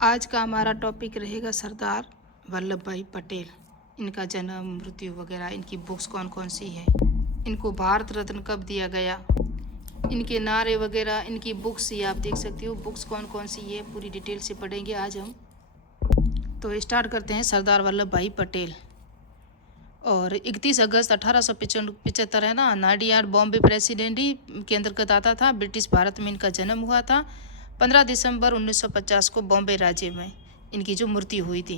आज का हमारा टॉपिक रहेगा सरदार वल्लभ भाई पटेल। इनका जन्म, मृत्यु वगैरह, इनकी बुक्स कौन कौन सी है, इनको भारत रत्न कब दिया गया, इनके नारे वगैरह, इनकी बुक्स ये आप देख सकते हो। बुक्स कौन कौन सी है पूरी डिटेल से पढ़ेंगे आज हम। तो स्टार्ट करते हैं। सरदार वल्लभ भाई पटेल और 31 अगस्त 1875 है ना, नाडियाड बॉम्बे प्रेसिडेंसी के अंतर्गत आता था। ब्रिटिश भारत में इनका जन्म हुआ था। 15 दिसंबर 1950 को बॉम्बे राज्य में इनकी जो मृत्यु हुई थी।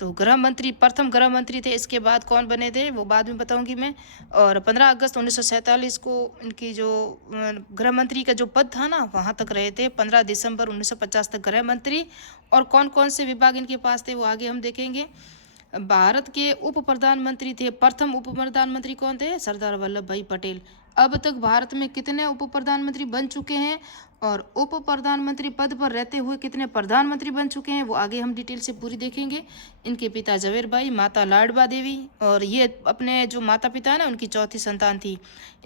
तो गृह मंत्री, प्रथम गृह मंत्री थे। इसके बाद कौन बने थे वो बाद में बताऊंगी मैं। और 15 अगस्त 1947 को इनकी जो गृह मंत्री का जो पद था ना, वहाँ तक रहे थे। 15 दिसंबर 1950 तक गृह मंत्री। और कौन कौन से विभाग इनके पास थे वो आगे हम देखेंगे। भारत के उप प्रधानमंत्री थे। प्रथम उप प्रधानमंत्री कौन थे? सरदार वल्लभ भाई पटेल। अब तक भारत में कितने उप प्रधानमंत्री बन चुके हैं और उप प्रधानमंत्री पद पर रहते हुए कितने प्रधानमंत्री बन चुके हैं वो आगे हम डिटेल से पूरी देखेंगे। इनके पिता जवेर भाई, माता लाडबा देवी, और ये अपने जो माता पिता है ना उनकी चौथी संतान थी।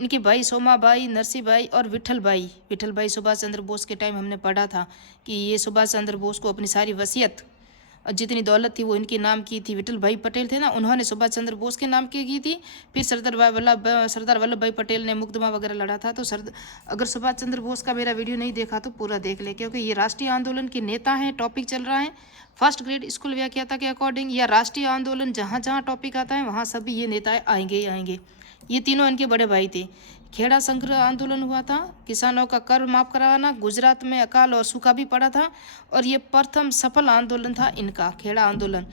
इनके भाई सोमा भाई, नरसी भाई और विठल भाई। विठल भाई सुभाष चंद्र बोस के टाइम हमने पढ़ा था कि ये सुभाष चंद्र बोस को अपनी सारी वसीयत और जितनी दौलत थी वो इनके नाम की थी। विठल भाई पटेल थे ना, उन्होंने सुभाष चंद्र बोस के नाम की थी। फिर सरदार वल्लभ भाई पटेल ने मुकदमा वगैरह लड़ा था। तो अगर सुभाष चंद्र बोस का मेरा वीडियो नहीं देखा तो पूरा देख ले, क्योंकि ये राष्ट्रीय आंदोलन के नेता हैं। टॉपिक चल रहा है फर्स्ट ग्रेड स्कूल व्याख्याता के अकॉर्डिंग, या राष्ट्रीय आंदोलन जहाँ जहाँ टॉपिक आता है वहाँ सभी ये नेता आएंगे ही आएंगे। ये तीनों इनके बड़े भाई थे। खेड़ा संग्रह आंदोलन हुआ था, किसानों का कर माफ कराना। गुजरात में अकाल और सूखा भी पड़ा था और ये प्रथम सफल आंदोलन था इनका, खेड़ा आंदोलन।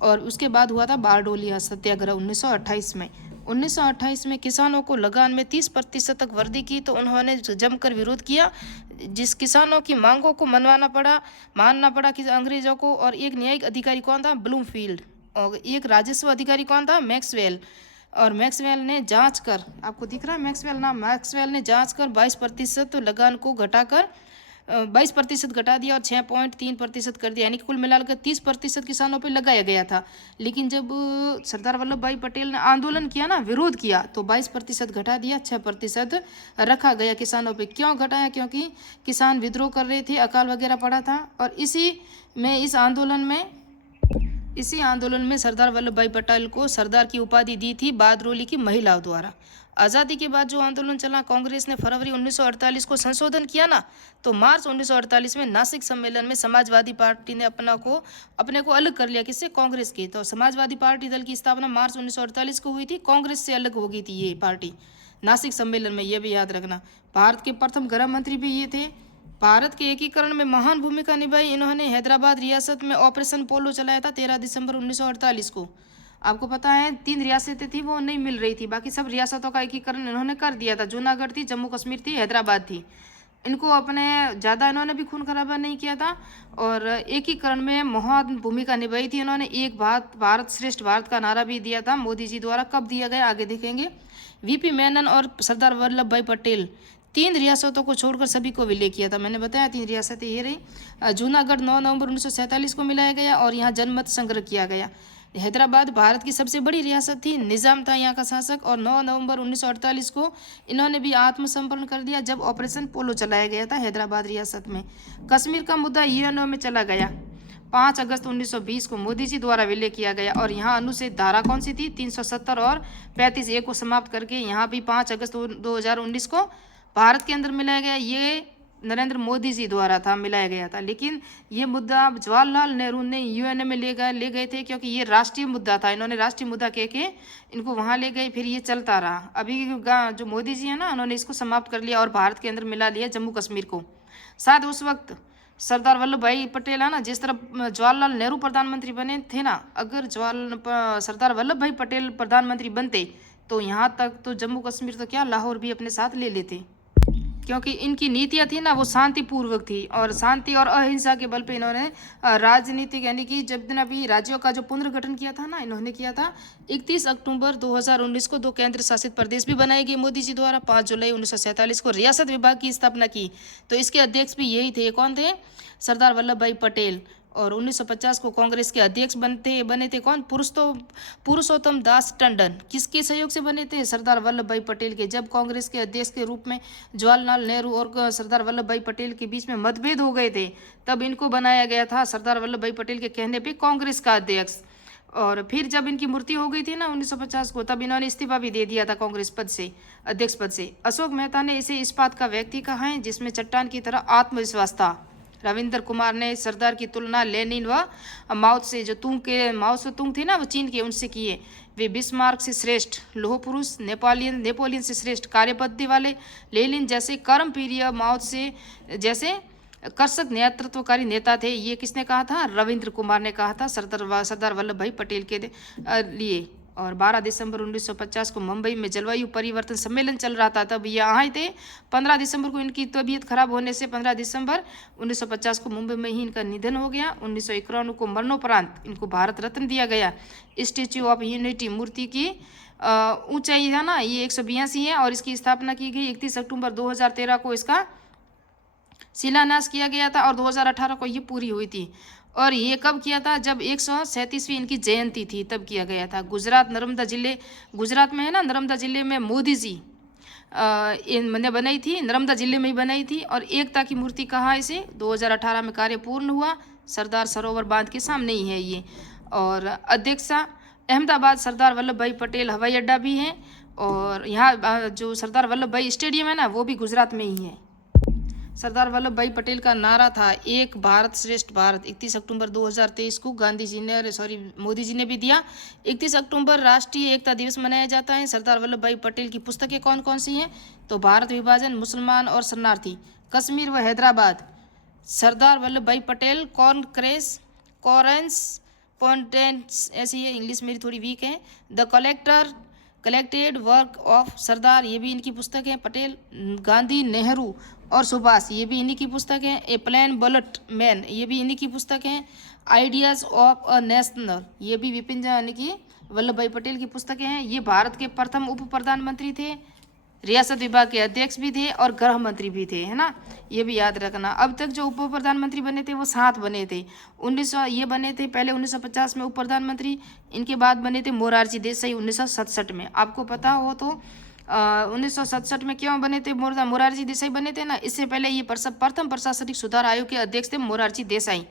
और उसके बाद हुआ था बारडोलिया सत्याग्रह 1928 में। 1928 में किसानों को लगान में 30% तक वृद्धि की तो उन्होंने जमकर विरोध किया। जिस किसानों की मांगों को मानना पड़ा कि अंग्रेजों को। और एक न्यायिक अधिकारी कौन था? ब्लूमफील्ड। और एक राजस्व अधिकारी कौन था? मैक्सवेल। और मैक्सवेल ने जांच कर, आपको दिख रहा है मैक्सवेल नाम, मैक्सवेल ने जांच कर 22% लगान को घटाकर 22% घटा दिया और 6.3% कर दिया, यानी कि कुल मिलाकर 30% किसानों पर लगाया गया था। लेकिन जब सरदार वल्लभ भाई पटेल ने आंदोलन किया ना, विरोध किया, तो 22% घटा दिया, 6% रखा गया किसानों पे। क्यों घटाया? क्योंकि किसान विद्रोह कर रहे थे, अकाल वगैरह पड़ा था। और इसी आंदोलन में सरदार वल्लभ भाई पटेल को सरदार की उपाधि दी थी बादरोली की महिलाओं द्वारा। आज़ादी के बाद जो आंदोलन चला, कांग्रेस ने फरवरी 1948 को संशोधन किया ना, तो मार्च 1948 में नासिक सम्मेलन में समाजवादी पार्टी ने अपने को अलग कर लिया। किससे? कांग्रेस की। तो समाजवादी पार्टी दल की स्थापना मार्च 1948 को हुई थी, कांग्रेस से अलग हो गई थी ये पार्टी नासिक सम्मेलन में, ये भी याद रखना। भारत के प्रथम गृह मंत्री भी ये थे। भारत के एकीकरण में महान भूमिका निभाई इन्होंने। हैदराबाद रियासत में ऑपरेशन पोलो चलाया था 13 दिसंबर 1948 को। आपको पता है 3 रियासतें थी वो नहीं मिल रही थी, बाकी सब रियासतों का एकीकरण इन्होंने कर दिया था। जूनागढ़ थी, जम्मू कश्मीर थी, हैदराबाद थी। इनको अपने ज़्यादा इन्होंने भी खून खराबा नहीं किया था और एकीकरण में महान भूमिका निभाई थी इन्होंने। एक भारत श्रेष्ठ भारत का नारा भी दिया था मोदी जी द्वारा। कब दिया गया आगे देखेंगे। वीपी मेनन और सरदार वल्लभ भाई पटेल 3 रियासतों को छोड़कर सभी को विलय किया था। मैंने बताया 3 रियासतें ये रही। जूनागढ़ 9 नवंबर 1947 को मिलाया गया और यहाँ जनमत संग्रह किया गया। हैदराबाद भारत की सबसे बड़ी रियासत थी, निज़ाम था यहाँ का शासक। और 9 नवंबर 1948 को इन्होंने भी आत्मसमर्पण कर दिया जब ऑपरेशन पोलो चलाया गया था हैदराबाद रियासत में। कश्मीर का मुद्दा यूएनओ में चला गया। 5 अगस्त 1920 को मोदी जी द्वारा विलय किया गया और यहाँ अनुच्छेद धारा कौन सी थी? 370 और 35A को समाप्त करके यहाँ भी 5 अगस्त 2019 को भारत के अंदर मिलाया गया। ये नरेंद्र मोदी जी द्वारा मिलाया गया था। लेकिन ये मुद्दा जवाहरलाल नेहरू ने यूएनए में ले गए थे, क्योंकि ये राष्ट्रीय मुद्दा था। इन्होंने राष्ट्रीय मुद्दा कह के इनको वहाँ ले गए, फिर ये चलता रहा। अभी जो मोदी जी है ना, उन्होंने इसको समाप्त कर लिया और भारत के अंदर मिला लिया जम्मू कश्मीर को। शायद उस वक्त सरदार वल्लभ भाई पटेल है ना, जिस तरह जवाहरलाल नेहरू प्रधानमंत्री बने थे ना, अगर सरदार वल्लभ भाई पटेल प्रधानमंत्री बनते तो यहाँ तक तो जम्मू कश्मीर तो क्या, लाहौर भी अपने साथ ले लेते। क्योंकि इनकी नीतियाँ थी ना वो शांतिपूर्वक थी और शांति और अहिंसा के बल पे इन्होंने राजनीतिक, यानी कि जब दिन अभी राज्यों का जो पुनर्गठन किया था ना, इन्होंने किया था। 31 अक्टूबर 2019 को 2 केंद्र शासित प्रदेश भी बनाए गए मोदी जी द्वारा। 5 जुलाई 1947 को रियासत विभाग की स्थापना की। तो इसके अध्यक्ष भी यही थे। कौन थे? सरदार वल्लभ भाई पटेल। और 1950 को कांग्रेस के अध्यक्ष बने थे कौन? पुरुषोत्तम दास टंडन। किसके सहयोग से बने थे? सरदार वल्लभ भाई पटेल के। जब कांग्रेस के अध्यक्ष के रूप में जवाहरलाल नेहरू और सरदार वल्लभ भाई पटेल के बीच में मतभेद हो गए थे, तब इनको बनाया गया था सरदार वल्लभ भाई पटेल के कहने पे कांग्रेस का अध्यक्ष। और फिर जब इनकी मृत्यु हो गई थी ना 1950 को, तब इन्होंने इस्तीफा भी दे दिया था कांग्रेस पद से, अध्यक्ष पद से। अशोक मेहता ने इसे इस्पात का व्यक्ति कहा है जिसमें चट्टान की तरह आत्मविश्वास था। रविंद्र कुमार ने सरदार की तुलना लेनिन व माओ से, जो माओ से तुंग थे ना वो चीन के, उनसे किए। वे बिस्मार्क से श्रेष्ठ लोह पुरुष, नेपोलियन से श्रेष्ठ कार्यपद्धति वाले, लेनिन जैसे कर्मप्रिय, माओ से जैसे कर्षक नेतृत्वकारी नेता थे। ये किसने कहा था? रविंद्र कुमार ने कहा था सरदार वल्लभ भाई पटेल के लिए। और 12 दिसंबर 1950 को मुंबई में जलवायु परिवर्तन सम्मेलन चल रहा था, तब ये आए थे। 15 दिसंबर को इनकी तबीयत खराब होने से 15 दिसंबर 1950 को मुंबई में ही इनका निधन हो गया। 1991 को मरणोपरांत इनको भारत रत्न दिया गया। स्टैच्यू ऑफ यूनिटी मूर्ति की ऊंचाई है ना ये 182 है और इसकी स्थापना की गई 31 अक्टूबर 2013 को इसका शिलान्यास किया गया था और 2018 को ये पूरी हुई थी। और ये कब किया था? जब 137वीं इनकी जयंती थी, तब किया गया था। गुजरात में है ना, नर्मदा जिले में मोदी जी मैंने बनाई थी, नर्मदा जिले में ही बनाई थी। और एकता की मूर्ति कहा इसे 2018 में कार्य पूर्ण हुआ। सरदार सरोवर बांध के सामने ही है ये। और अध्यक्षा अहमदाबाद सरदार वल्लभ भाई पटेल हवाई अड्डा भी है। और यहाँ जो सरदार वल्लभ भाई स्टेडियम है ना वो भी गुजरात में ही है। सरदार वल्लभ भाई पटेल का नारा था एक भारत श्रेष्ठ भारत। 31 अक्टूबर 2023 को गांधी जी ने मोदी जी ने भी दिया। 31 अक्टूबर राष्ट्रीय एकता दिवस मनाया जाता है। सरदार वल्लभ भाई पटेल की पुस्तकें कौन कौन सी हैं? तो भारत विभाजन, मुसलमान और शरणार्थी, कश्मीर व हैदराबाद, सरदार वल्लभ भाई पटेल, कॉरेस्पॉन्डेंस, ऐसी है, इंग्लिश मेरी थोड़ी वीक है। द कलेक्टेड वर्क ऑफ सरदार, ये भी इनकी पुस्तक है। पटेल, गांधी, नेहरू और सुभाष, ये भी इन्हीं की पुस्तक है। ए प्लेन बुलेट मैन, ये भी इन्हीं की पुस्तक है। आइडियाज ऑफ अ नेशनल, ये भी विपिन यानी कि वल्लभ भाई पटेल की पुस्तकें हैं। ये भारत के प्रथम उप प्रधानमंत्री थे, रियासत विभाग के अध्यक्ष भी थे और गृह मंत्री भी थे, है ना, ये भी याद रखना। अब तक जो उप प्रधानमंत्री बने थे वो 7 बने थे। 1900 ये बने थे पहले 1950 में उप प्रधानमंत्री, इनके बाद बने थे मोरारजी देसाई 1967 में। आपको पता हो तो 1967 में क्यों बने थे मोरारजी देसाई बने थे ना, इससे पहले ये प्रथम प्रशासनिक सुधार आयोग के अध्यक्ष थे मोरारजी देसाई।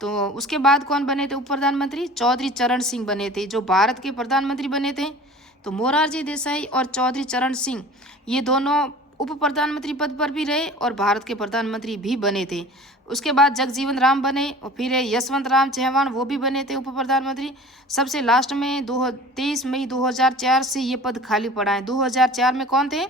तो उसके बाद कौन बने थे उप प्रधानमंत्री? चौधरी चरण सिंह बने थे, जो भारत के प्रधानमंत्री बने थे। तो मोरारजी देसाई और चौधरी चरण सिंह ये दोनों उप प्रधानमंत्री पद पर भी रहे और भारत के प्रधानमंत्री भी बने थे। उसके बाद जगजीवन राम बने और फिर यशवंत राम चौहान, वो भी बने थे उप प्रधानमंत्री। सबसे लास्ट में 23 मई 2004 से ये पद खाली पड़ा है। 2004 में कौन थे?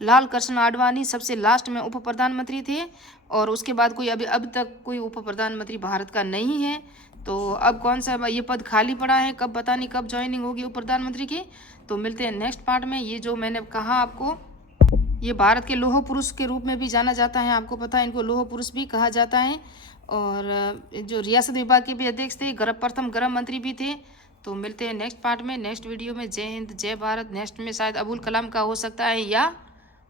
लाल कृष्ण आडवाणी सबसे लास्ट में उप प्रधानमंत्री थे। और उसके बाद कोई अब तक कोई उप प्रधानमंत्री भारत का नहीं है। तो अब कौन सा ये पद खाली पड़ा है, कब पता नहीं कब ज्वाइनिंग होगी उप प्रधानमंत्री की। तो मिलते हैं नेक्स्ट पार्ट में। ये जो मैंने कहा आपको, ये भारत के लौह पुरुष के रूप में भी जाना जाता है, आपको पता है इनको लौह पुरुष भी कहा जाता है। और जो रियासत विभाग के भी अध्यक्ष थे, प्रथम गृह मंत्री भी थे। तो मिलते हैं नेक्स्ट पार्ट में, नेक्स्ट वीडियो में। जय हिंद, जय भारत। नेक्स्ट में शायद अबुल कलाम का हो सकता है या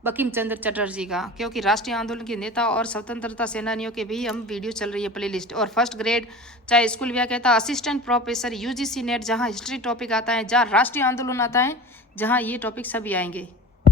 बंकिम चंद्र चटर्जी का, क्योंकि राष्ट्रीय आंदोलन के नेता और स्वतंत्रता सेनानियों के भी हम वीडियो चल रही है प्लेलिस्ट। और फर्स्ट ग्रेड चाहे स्कूल या कहता असिस्टेंट प्रोफेसर UGC नेट, जहाँ हिस्ट्री टॉपिक आता है, जहाँ राष्ट्रीय आंदोलन आता है, जहाँ ये टॉपिक सभी आएंगे।